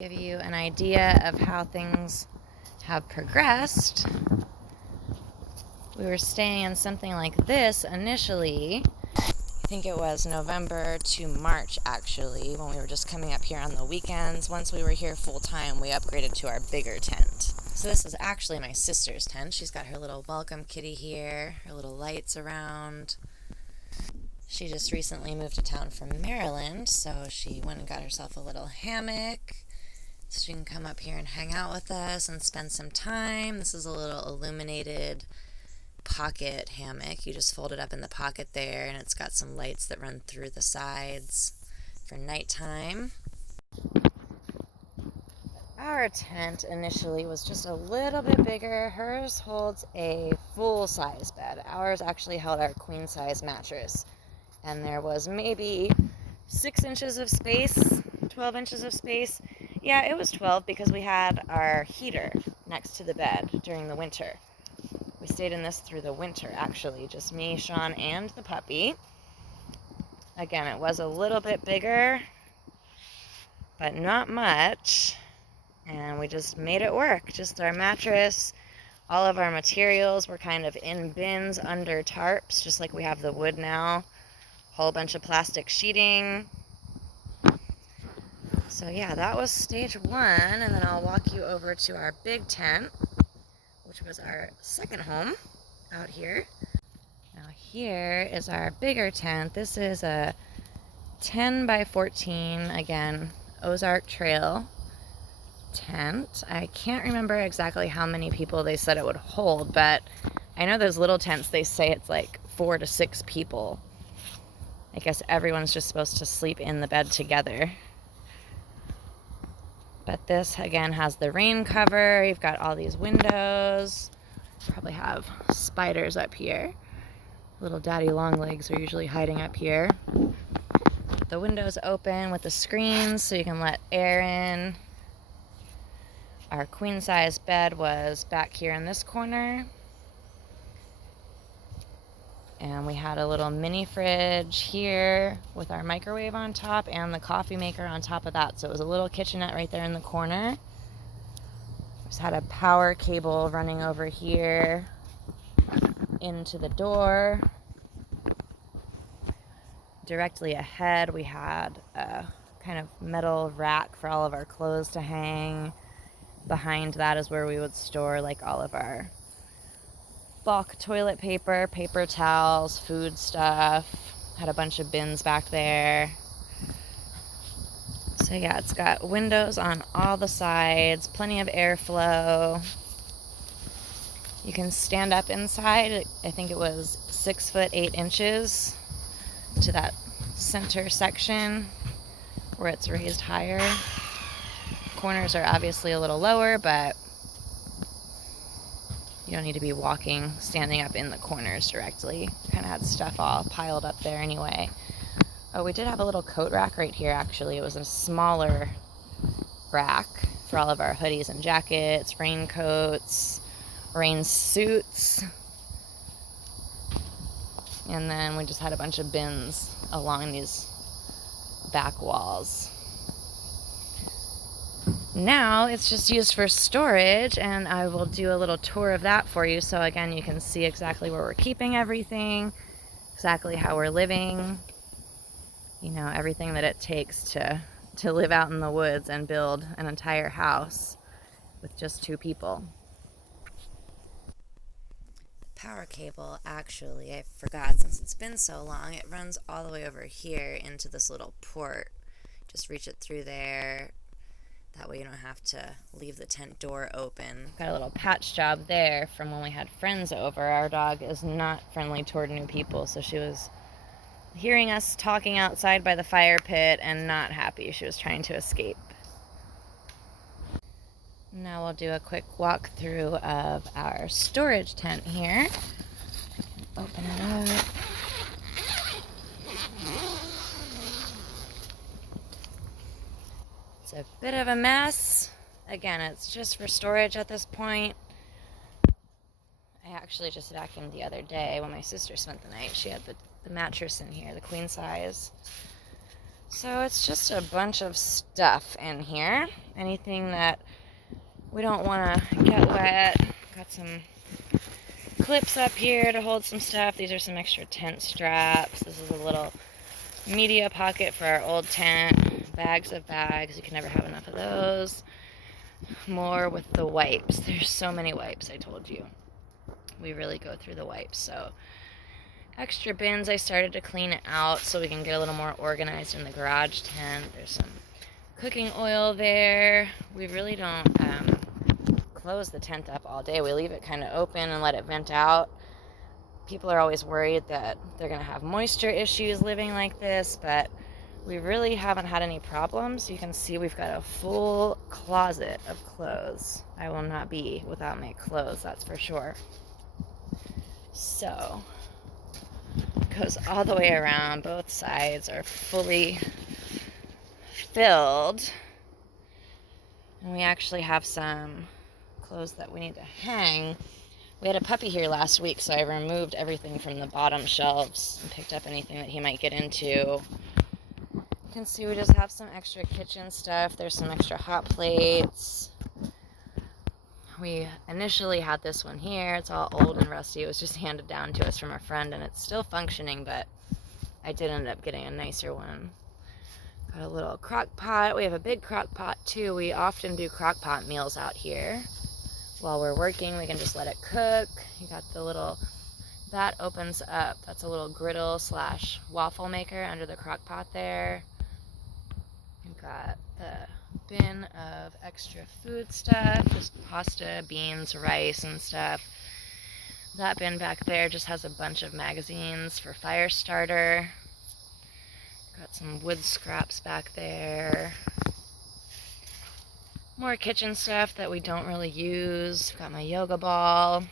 Give you an idea of how things have progressed. We were staying in something like this initially. I think it was November to March, actually, when we were just coming up here on the weekends. Once we were here full time, we upgraded to our bigger tent. So this is actually my sister's tent. She's got her little welcome kitty here, her little lights around. She just recently moved to town from Maryland, so she went and got herself a little hammock. So she can come up here and hang out with us and spend some time. This is a little illuminated pocket hammock. You just fold it up in the pocket there, and it's got some lights that run through the sides for nighttime. Our tent initially was just a little bit bigger. Hers holds a full-size bed. Ours actually held our queen-size mattress, and there was maybe 6 inches of space, 12 inches of space. Yeah, it was 12 because we had our heater next to the bed during the winter. We stayed in this through the winter, actually, just me, Sean, and the puppy. Again, it was a little bit bigger, but not much, and we just made it work. Just our mattress, all of our materials were kind of in bins under tarps, just like we have the wood now. Whole bunch of plastic sheeting. So yeah, that was stage one, and then I'll walk you over to our big tent, which was our second home out here. Now here is our bigger tent. This is a 10 by 14, again, Ozark Trail tent. I can't remember exactly how many people they said it would hold, but I know those little tents, they say it's like 4 to 6 people. I guess everyone's just supposed to sleep in the bed together. But this, again, has the rain cover. You've got all these windows. Probably have spiders up here. Little daddy long legs are usually hiding up here. The windows open with the screens so you can let air in. Our queen-size bed was back here in this corner. And we had a little mini fridge here with our microwave on top and the coffee maker on top of that. So it was a little kitchenette right there in the corner. Just had a power cable running over here into the door. Directly ahead, we had a kind of metal rack for all of our clothes to hang. Behind that is where we would store like all of our bulk toilet paper, paper towels, food stuff. Had a bunch of bins back there. So yeah, it's got windows on all the sides, plenty of airflow. You can stand up inside. I think it was 6 foot 8 inches to that center section where it's raised higher. Corners are obviously a little lower, but you don't need to be standing up in the corners directly. Kind of had stuff all piled up there anyway. Oh, we did have a little coat rack right here, actually. It was a smaller rack for all of our hoodies and jackets, raincoats, rain suits. And then we just had a bunch of bins along these back walls. Now it's just used for storage, and I will do a little tour of that for you. So again, you can see exactly where we're keeping everything, exactly how we're living, you know, everything that it takes to live out in the woods and build an entire house with just 2 people. Power cable, actually, I forgot, since it's been so long, it runs all the way over here into this little port. Just reach it through there. That way you don't have to leave the tent door open. Got a little patch job there from when we had friends over. Our dog is not friendly toward new people, so she was hearing us talking outside by the fire pit and not happy. She was trying to escape. Now we'll do a quick walkthrough of our storage tent here. Open it up. It's a bit of a mess. Again, it's just for storage at this point. I actually just vacuumed the other day when my sister spent the night. She had the mattress in here, the queen size. So it's just a bunch of stuff in here. Anything that we don't want to get wet. Got some clips up here to hold some stuff. These are some extra tent straps. This is a little media pocket for our old tent. Bags of bags. You can never have enough of those. More with the wipes. There's so many wipes, I told you. We really go through the wipes. So extra bins, I started to clean it out so we can get a little more organized in the garage tent. There's some cooking oil there. We really don't close the tent up all day. We leave it kind of open and let it vent out. People are always worried that they're going to have moisture issues living like this, but we really haven't had any problems. You can see we've got a full closet of clothes. I will not be without my clothes, that's for sure. So it goes all the way around. Both sides are fully filled. And we actually have some clothes that we need to hang. We had a puppy here last week, so I removed everything from the bottom shelves and picked up anything that he might get into. You can see we just have some extra kitchen stuff. There's some extra hot plates. We initially had this one here. It's all old and rusty. It was just handed down to us from a friend, and it's still functioning, but I did end up getting a nicer one. Got a little crock pot. We have a big crock pot too. We often do crock pot meals out here. While we're working, we can just let it cook. You got the little, that opens up. That's a little griddle slash waffle maker under the crock pot there. You've got the bin of extra food stuff, just pasta, beans, rice, and stuff. That bin back there just has a bunch of magazines for fire starter. Got some wood scraps back there. More kitchen stuff that we don't really use. Got my yoga ball.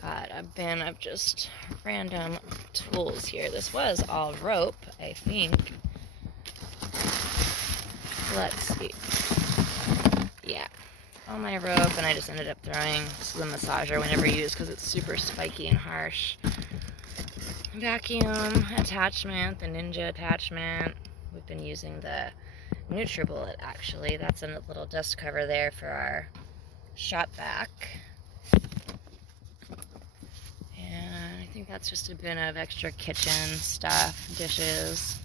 Got a bin of just random tools here. This was all rope, I think. Let's see. Yeah, all my rope, and I just ended up throwing the massager we never use because it's super spiky and harsh. Vacuum attachment, the Ninja attachment. We've been using the NutriBullet, actually. That's a little dust cover there for our shop vac. And I think that's just a bin of extra kitchen stuff, dishes,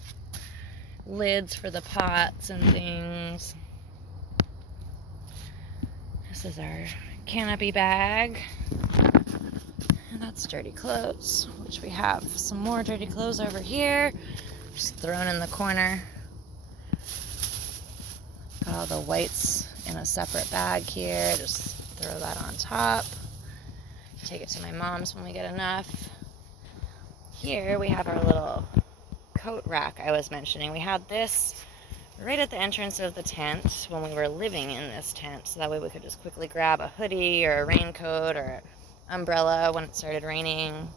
lids for the pots and things. This is our canopy bag. And that's dirty clothes, which we have some more dirty clothes over here, just thrown in the corner. Got all the whites in a separate bag here. Just throw that on top. Take it to my mom's when we get enough. Here we have our little coat rack I was mentioning. We had this right at the entrance of the tent when we were living in this tent, so that way we could just quickly grab a hoodie or a raincoat or an umbrella when it started raining.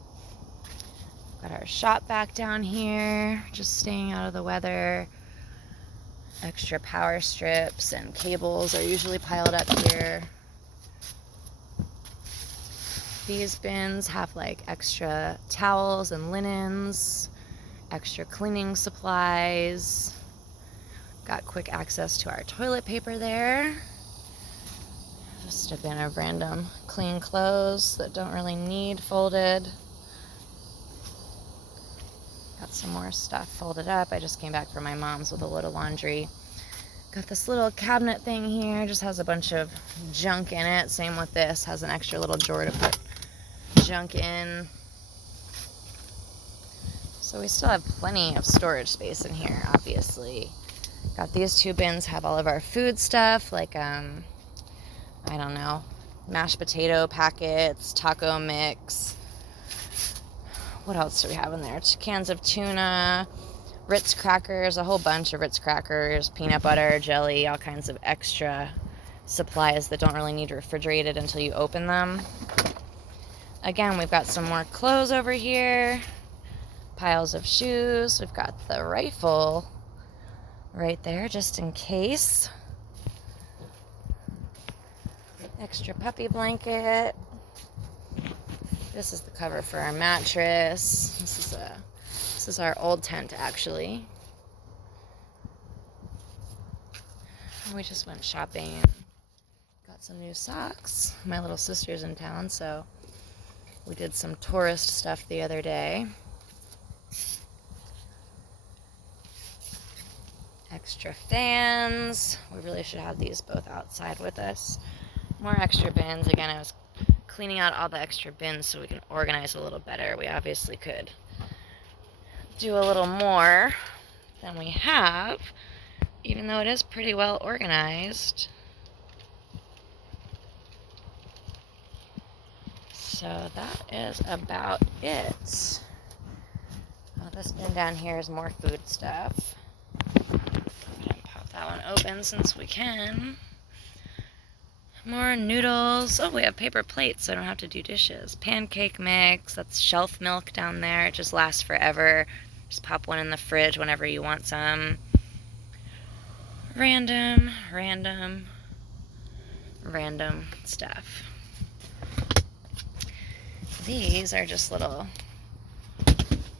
Got our shop vac down here, just staying out of the weather. Extra power strips and cables are usually piled up here. These bins have like extra towels and linens, extra cleaning supplies. Got quick access to our toilet paper there. Just a bin of random clean clothes that don't really need folded. Got some more stuff folded up. I just came back from my mom's with a load of laundry. Got this little cabinet thing here. Just has a bunch of junk in it. Same with this. Has an extra little drawer to put junk in. So we still have plenty of storage space in here, obviously. Got these two bins, have all of our food stuff, like, I don't know, mashed potato packets, taco mix. What else do we have in there? Cans of tuna, Ritz crackers, a whole bunch of Ritz crackers, peanut butter, jelly, all kinds of extra supplies that don't really need refrigerated until you open them. Again, we've got some more clothes over here, piles of shoes. We've got the rifle right there just in case. Extra puppy blanket. This is the cover for our mattress. This This is our old tent, actually. We just went shopping and got some new socks. My little sister's in town, so we did some tourist stuff the other day. Extra fans. We really should have these both outside with us. More extra bins. Again, I was cleaning out all the extra bins so we can organize a little better. We obviously could do a little more than we have, even though it is pretty well organized. So that is about it. Oh, this bin down here is more food stuff. Pop that one open since we can. More noodles. Oh, we have paper plates so I don't have to do dishes. Pancake mix. That's shelf milk down there. It just lasts forever. Just pop one in the fridge whenever you want some. Random stuff. These are just little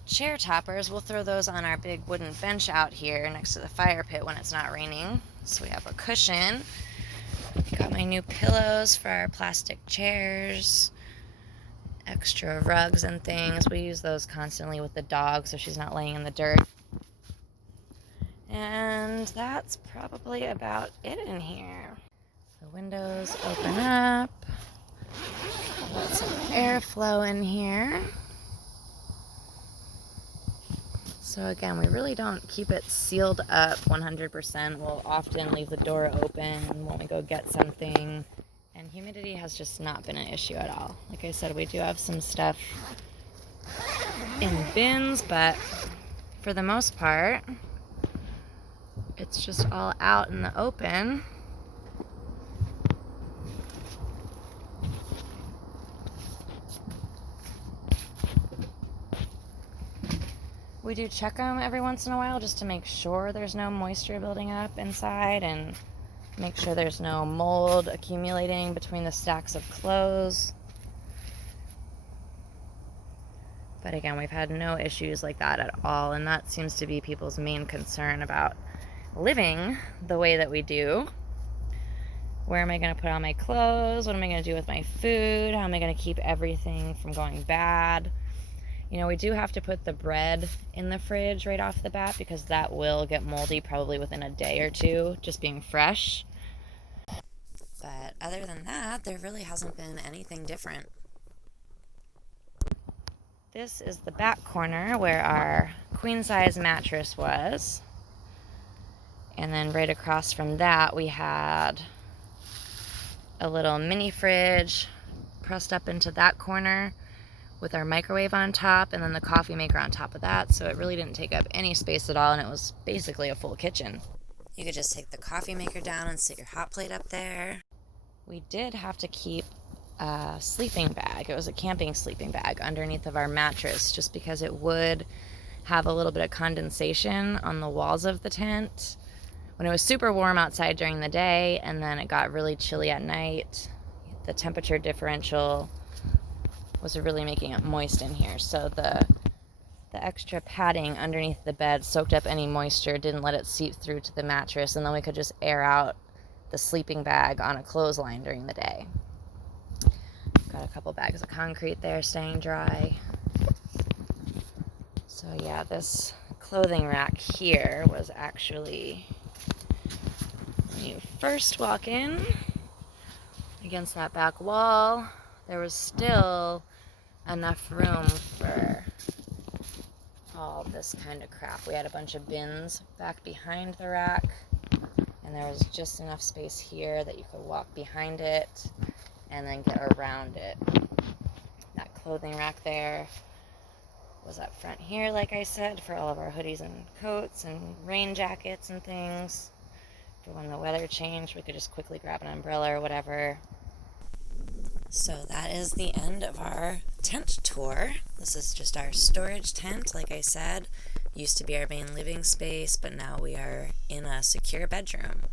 chair toppers. We'll throw those on our big wooden bench out here next to the fire pit when it's not raining. So we have a cushion. Got my new pillows for our plastic chairs. Extra rugs and things. We use those constantly with the dog so she's not laying in the dirt. And that's probably about it in here. The windows open up. Let some airflow in here. So again, we really don't keep it sealed up 100%. We'll often leave the door open when we go get something. And humidity has just not been an issue at all. Like I said, we do have some stuff in bins, but for the most part, it's just all out in the open. We do check them every once in a while just to make sure there's no moisture building up inside and make sure there's no mold accumulating between the stacks of clothes. But again, we've had no issues like that at all, and that seems to be people's main concern about living the way that we do. Where am I going to put all my clothes? What am I going to do with my food? How am I going to keep everything from going bad? You know, we do have to put the bread in the fridge right off the bat because that will get moldy probably within a day or two, just being fresh. But other than that, there really hasn't been anything different. This is the back corner where our queen-size mattress was. And then right across from that, we had a little mini fridge pressed up into that corner with our microwave on top and then the coffee maker on top of that. So it really didn't take up any space at all, and it was basically a full kitchen. You could just take the coffee maker down and sit your hot plate up there. We did have to keep a sleeping bag. It was a camping sleeping bag underneath of our mattress just because it would have a little bit of condensation on the walls of the tent when it was super warm outside during the day, and then it got really chilly at night. The temperature differential was really making it moist in here, so the extra padding underneath the bed soaked up any moisture, didn't let it seep through to the mattress, and then we could just air out the sleeping bag on a clothesline during the day. Got a couple bags of concrete there staying dry. So yeah, this clothing rack here was actually, when you first walk in against that back wall, there was still enough room for all this kind of crap. We had a bunch of bins back behind the rack, and there was just enough space here that you could walk behind it and then get around it. That clothing rack there was up front here, like I said, for all of our hoodies and coats and rain jackets and things. For when the weather changed, we could just quickly grab an umbrella or whatever. So that is the end of our tent tour. This is just our storage tent, like I said. Used to be our main living space, but now we are in a secure bedroom.